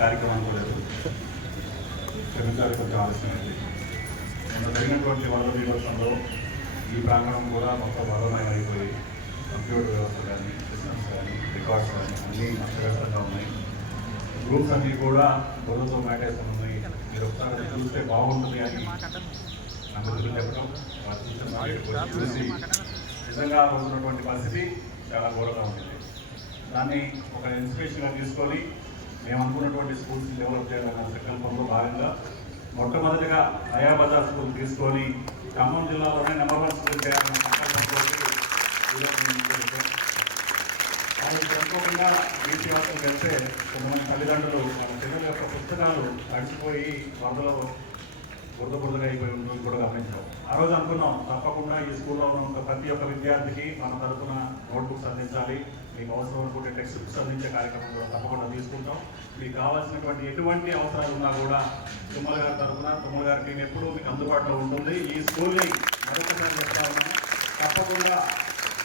కార్యక్రమం అనుకోలేదు క్షమించాలి కొంచెం ఆలస్యమైంది నిన్న జరిగినటువంటి వరద దివసంలో ఈ ప్రాంగణం కూడా మొత్తం వరదమయం అయిపోయి కంప్యూటర్ వ్యవస్థ కానీ సిస్టమ్స్ కానీ రికార్డ్స్ కానీ అన్నీ నష్టగ్రస్తంగా ఉన్నాయి. గ్రూప్స్ అన్నీ కూడా బుర్రతో మ్యాటేషన్ ఉన్నాయి మీరు ఒకసారి చూస్తే బాగుంటుంది అని నా మిత్రులు చెప్పడం వారు చూస్తే చూసి నిజంగా ఉన్నటువంటి పరిస్థితి చాలా ఘోరంగా ఉంది. దాన్ని ఒక ఇన్స్పిరేషన్గా తీసుకొని మేము అనుకున్నటువంటి స్కూల్స్ డెవలప్ చేయాలన్న సంకల్పంలో భాగంగా మొట్టమొదటిగా అయాబజార్ స్కూల్ తీసుకొని ఖమ్మం జిల్లాలోనే నెంబర్ వన్ స్కూల్ చేయాలన్న సంకల్పంతో దానికి అనుకోకుండా బీసీ వార్తలు వెళ్తే కొంతమంది తల్లిదండ్రులు వాళ్ళ పిల్లల యొక్క పుస్తకాలు తడిచిపోయి వరదలో బురద బురదగా అయిపోయి ఉంటుంది కూడా గమనించాం. ఆ రోజు అనుకున్నాం తప్పకుండా ఈ స్కూల్లో ఉన్న ప్రతి ఒక్క విద్యార్థికి మన తరఫున నోట్బుక్స్ అందించాలి మీకు అవసరం అనుకుంటే టెక్స్ట్ బుక్స్ అందించే కార్యక్రమం కూడా తప్పకుండా తీసుకుంటాం. మీకు కావాల్సినటువంటి ఎటువంటి అవసరాలు ఉన్నా కూడా తుమ్మల గారి తరఫున తుమ్మల గారి టీం ఎప్పుడూ మీకు అందుబాటులో ఉంటుంది. ఈ స్కూల్ని మరొకసారి చెప్తా తప్పకుండా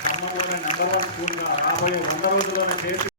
ఖమ్మంలోనే నెంబర్ వన్ స్కూల్గా రాబోయే వంద రోజుల్లోనే చేసి